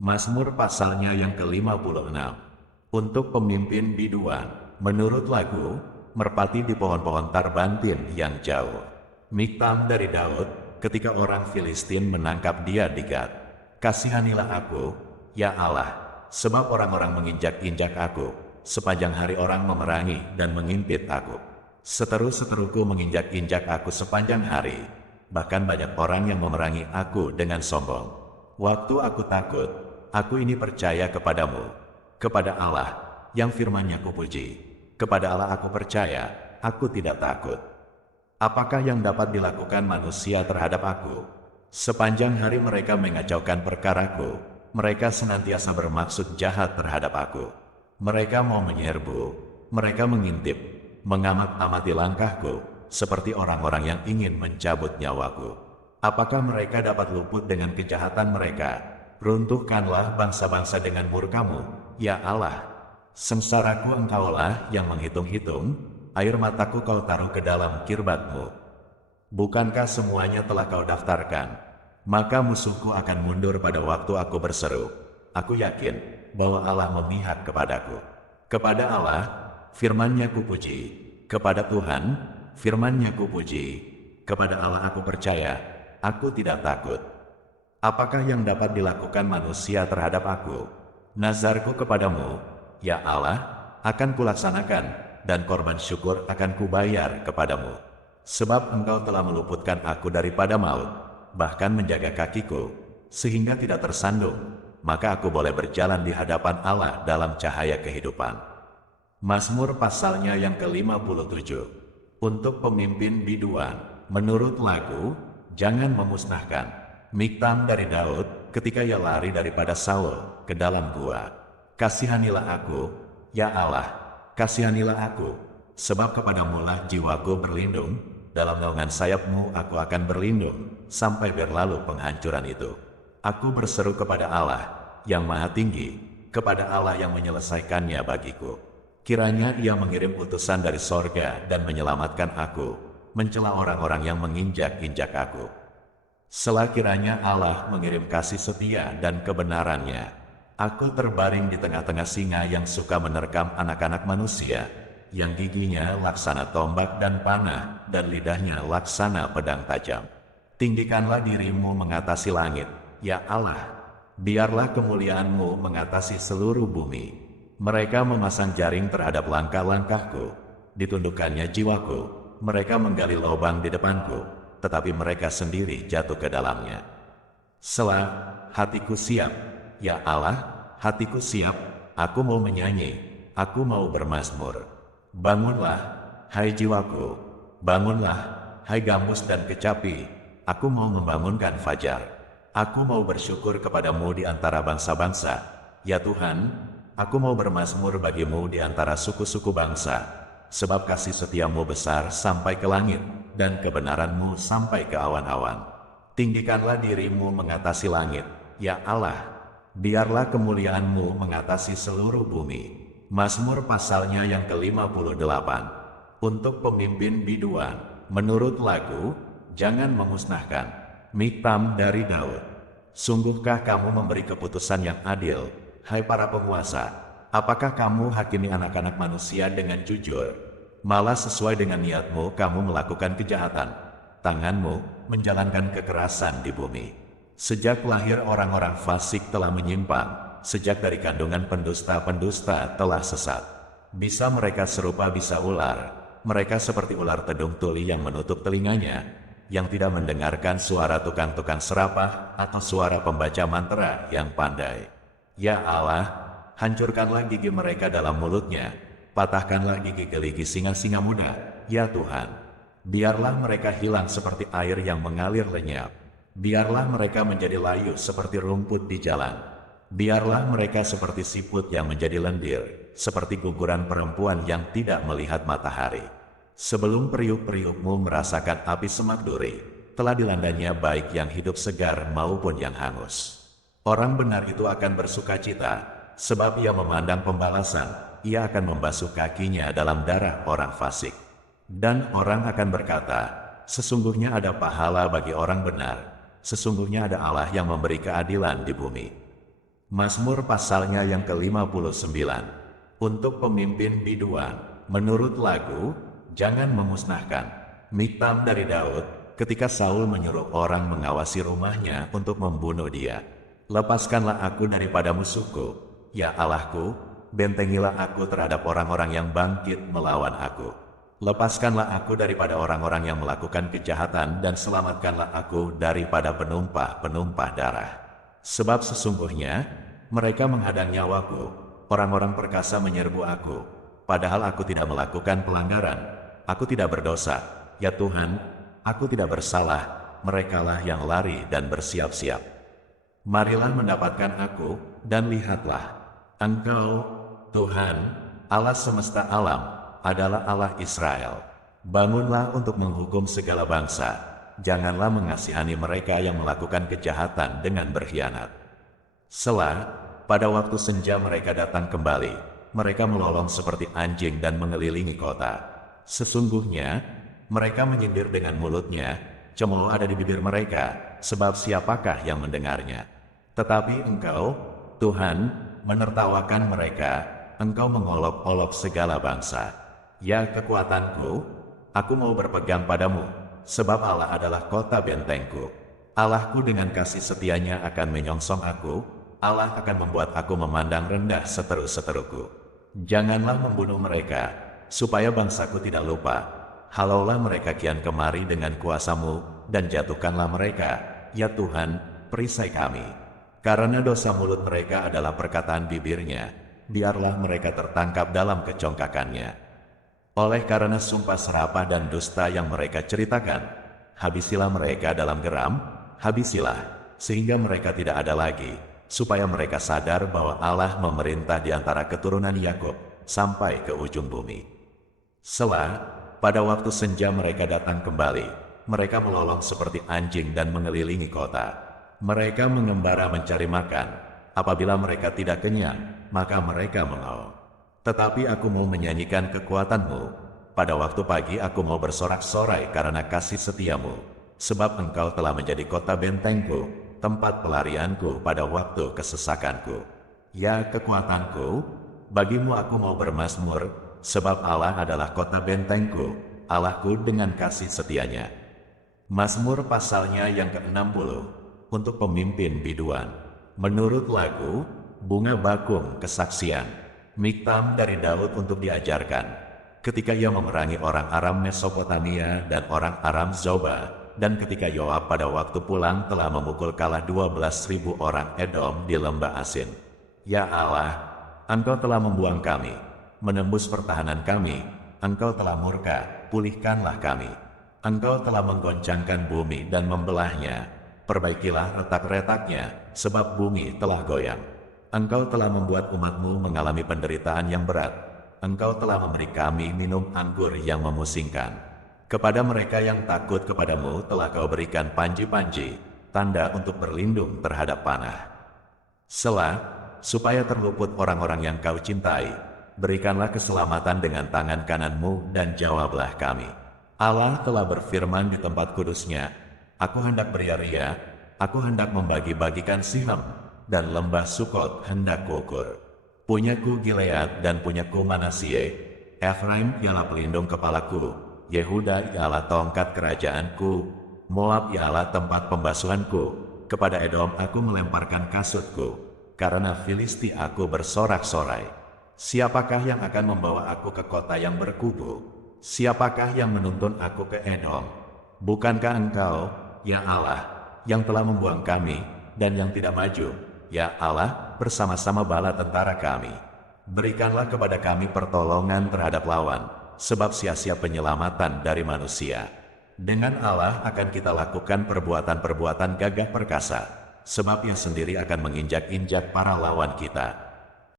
Mazmur pasalnya yang ke-56. Untuk pemimpin biduan, menurut lagu, merpati di pohon-pohon tarbantin yang jauh. Miktam dari Daud, ketika orang Filistin menangkap dia di Gat. Kasihanilah aku, ya Allah, sebab orang-orang menginjak-injak aku, sepanjang hari orang memerangi dan mengimpit aku. Seteru-seteruku menginjak-injak aku sepanjang hari, bahkan banyak orang yang memerangi aku dengan sombong. Waktu aku takut, aku ini percaya kepadamu, kepada Allah, yang firman-Nya kupuji. Kepada Allah aku percaya, aku tidak takut. Apakah yang dapat dilakukan manusia terhadap aku? Sepanjang hari mereka mengacaukan perkaraku, mereka senantiasa bermaksud jahat terhadap aku. Mereka mau menyerbu, mereka mengintip, mengamat-amati langkahku, seperti orang-orang yang ingin mencabut nyawaku. Apakah mereka dapat luput dengan kejahatan mereka? Runtuhkanlah bangsa-bangsa dengan murka-Mu, ya Allah. Sengsaraku Engkaulah yang menghitung-hitung, air mataku Kau taruh ke dalam kirbat-Mu. Bukankah semuanya telah Kau daftarkan? Maka musuhku akan mundur pada waktu aku berseru. Aku yakin bahwa Allah memihak kepadaku. Kepada Allah, firman-Nya kupuji. Kepada Tuhan, firman-Nya kupuji. Kepada Allah aku percaya, aku tidak takut. Apakah yang dapat dilakukan manusia terhadap aku? Nazarku kepadamu, ya Allah, akan kulaksanakan, dan korban syukur akan kubayar kepadamu. Sebab Engkau telah meluputkan aku daripada maut, bahkan menjaga kakiku, sehingga tidak tersandung, maka aku boleh berjalan di hadapan Allah dalam cahaya kehidupan. Mazmur pasalnya yang ke-57. Untuk pemimpin biduan, menurut lagu, jangan memusnahkan. Miktam dari Daud, ketika ia lari daripada Saul ke dalam gua. Kasihanilah aku, ya Allah, kasihanilah aku, sebab kepadamu-lah jiwaku berlindung, dalam naungan sayap-Mu aku akan berlindung, sampai berlalu penghancuran itu. Aku berseru kepada Allah, yang maha tinggi, kepada Allah yang menyelesaikannya bagiku. Kiranya Ia mengirim utusan dari sorga dan menyelamatkan aku, mencela orang-orang yang menginjak-injak aku. Selakiranya Allah mengirim kasih setia dan kebenaran-Nya, aku terbaring di tengah-tengah singa yang suka menerkam anak-anak manusia, yang giginya laksana tombak dan panah, dan lidahnya laksana pedang tajam. Tinggikanlah dirimu mengatasi langit, ya Allah, biarlah kemuliaan-Mu mengatasi seluruh bumi. Mereka memasang jaring terhadap langkah-langkahku, ditundukkannya jiwaku, mereka menggali lubang di depanku, tetapi mereka sendiri jatuh ke dalamnya. Selah, hatiku siap, ya Allah, hatiku siap, aku mau menyanyi, aku mau bermazmur. Bangunlah, hai jiwaku, bangunlah, hai gambus dan kecapi, aku mau membangunkan fajar. Aku mau bersyukur kepadamu di antara bangsa-bangsa, ya Tuhan, aku mau bermazmur bagimu di antara suku-suku bangsa, sebab kasih setiamu besar sampai ke langit, dan kebenaran-Mu sampai ke awan-awan. Tinggikanlah dirimu mengatasi langit, ya Allah, biarlah kemuliaan-Mu mengatasi seluruh bumi. Mazmur pasalnya yang ke-58. Untuk pemimpin biduan, menurut lagu, jangan memusnahkan. Miktam dari Daud. Sungguhkah kamu memberi keputusan yang adil, hai para penguasa? Apakah kamu hakimi anak-anak manusia dengan jujur? Malah sesuai dengan niat-Mu kamu melakukan kejahatan. Tangan-Mu menjalankan kekerasan di bumi. Sejak lahir orang-orang fasik telah menyimpang, sejak dari kandungan pendusta-pendusta telah sesat. Bisa mereka serupa bisa ular, mereka seperti ular tedung tuli yang menutup telinganya, yang tidak mendengarkan suara tukang-tukang serapah atau suara pembaca mantra yang pandai. Ya Allah, hancurkanlah gigi mereka dalam mulutnya, patahkanlah gigi geligi singa-singa muda, ya Tuhan. Biarlah mereka hilang seperti air yang mengalir lenyap. Biarlah mereka menjadi layu seperti rumput di jalan. Biarlah mereka seperti siput yang menjadi lendir, seperti guguran perempuan yang tidak melihat matahari. Sebelum periuk-periuk-Mu merasakan api semak duri, telah dilandanya baik yang hidup segar maupun yang hangus. Orang benar itu akan bersukacita, sebab ia memandang pembalasan. Ia akan membasuh kakinya dalam darah orang fasik. Dan orang akan berkata, sesungguhnya ada pahala bagi orang benar, sesungguhnya ada Allah yang memberi keadilan di bumi. Mazmur pasalnya yang ke-59. Untuk pemimpin biduan, menurut lagu, jangan memusnahkan. Miktam dari Daud, ketika Saul menyuruh orang mengawasi rumahnya untuk membunuh dia. Lepaskanlah aku daripada musuhku, ya Allahku, bentengilah aku terhadap orang-orang yang bangkit melawan aku. Lepaskanlah aku daripada orang-orang yang melakukan kejahatan dan selamatkanlah aku daripada penumpah-penumpah darah. Sebab sesungguhnya, mereka menghadang nyawaku, orang-orang perkasa menyerbu aku, padahal aku tidak melakukan pelanggaran, aku tidak berdosa, ya Tuhan, aku tidak bersalah, merekalah yang lari dan bersiap-siap. Marilah mendapatkan aku, dan lihatlah, Engkau, Tuhan, Allah semesta alam, adalah Allah Israel. Bangunlah untuk menghukum segala bangsa. Janganlah mengasihani mereka yang melakukan kejahatan dengan berkhianat. Selah, pada waktu senja mereka datang kembali. Mereka melolong seperti anjing dan mengelilingi kota. Sesungguhnya, mereka menyindir dengan mulutnya, cemooh ada di bibir mereka, sebab siapakah yang mendengarnya? Tetapi Engkau, Tuhan, menertawakan mereka, Engkau mengolok-olok segala bangsa. Ya kekuatanku, aku mau berpegang padamu, sebab Allah adalah kota bentengku. Allahku dengan kasih setianya akan menyongsong aku, Allah akan membuat aku memandang rendah seteru-seteruku. Janganlah membunuh mereka, supaya bangsaku tidak lupa. Halaulah mereka kian kemari dengan kuasamu, dan jatuhkanlah mereka, ya Tuhan, perisai kami. Karena dosa mulut mereka adalah perkataan bibirnya, biarlah mereka tertangkap dalam kecongkakannya. Oleh karena sumpah serapah dan dusta yang mereka ceritakan, habisilah mereka dalam geram, habisilah, sehingga mereka tidak ada lagi, supaya mereka sadar bahwa Allah memerintah di antara keturunan Yakub sampai ke ujung bumi. Selah, pada waktu senja mereka datang kembali, mereka melolong seperti anjing dan mengelilingi kota. Mereka mengembara mencari makan, apabila mereka tidak kenyang, maka mereka mengaum. Tetapi aku mau menyanyikan kekuatanmu. Pada waktu pagi aku mau bersorak-sorai karena kasih setiamu. Sebab engkau telah menjadi kota bentengku, tempat pelarianku pada waktu kesesakanku. Ya kekuatanku, bagimu aku mau bermazmur, sebab Allah adalah kota bentengku, Allahku dengan kasih setianya. Mazmur pasalnya yang ke-60, untuk pemimpin biduan. Menurut lagu, bunga bakung kesaksian. Miktam dari Daud untuk diajarkan. Ketika ia memerangi orang Aram Mesopotamia dan orang Aram Zoba, dan ketika Yoab pada waktu pulang telah memukul kalah 12.000 orang Edom di lembah Asin. Ya Allah, Engkau telah membuang kami, menembus pertahanan kami, Engkau telah murka, pulihkanlah kami. Engkau telah menggoncangkan bumi dan membelahnya, perbaikilah retak-retaknya, sebab bumi telah goyang. Engkau telah membuat umatmu mengalami penderitaan yang berat. Engkau telah memberi kami minum anggur yang memusingkan. Kepada mereka yang takut kepadamu telah kau berikan panji-panji, tanda untuk berlindung terhadap panah. Selah, supaya terluput orang-orang yang kau cintai, berikanlah keselamatan dengan tangan kananmu dan jawablah kami. Allah telah berfirman di tempat kudusnya, aku hendak beria-ria, aku hendak membagi-bagikan Siham, dan lembah Sukot hendak kukur. Punyaku Gilead dan punyaku Manasye, Efraim ialah pelindung kepalaku, Yehuda ialah tongkat kerajaanku, Moab ialah tempat pembasuhanku, kepada Edom aku melemparkan kasutku, karena Filisti aku bersorak-sorai. Siapakah yang akan membawa aku ke kota yang berkubu? Siapakah yang menuntun aku ke Edom? Bukankah Engkau, ya Allah, yang telah membuang kami, dan yang tidak maju? Ya Allah, bersama-sama bala tentara kami. Berikanlah kepada kami pertolongan terhadap lawan, sebab sia-sia penyelamatan dari manusia. Dengan Allah akan kita lakukan perbuatan-perbuatan gagah perkasa, sebab Ia sendiri akan menginjak-injak para lawan kita.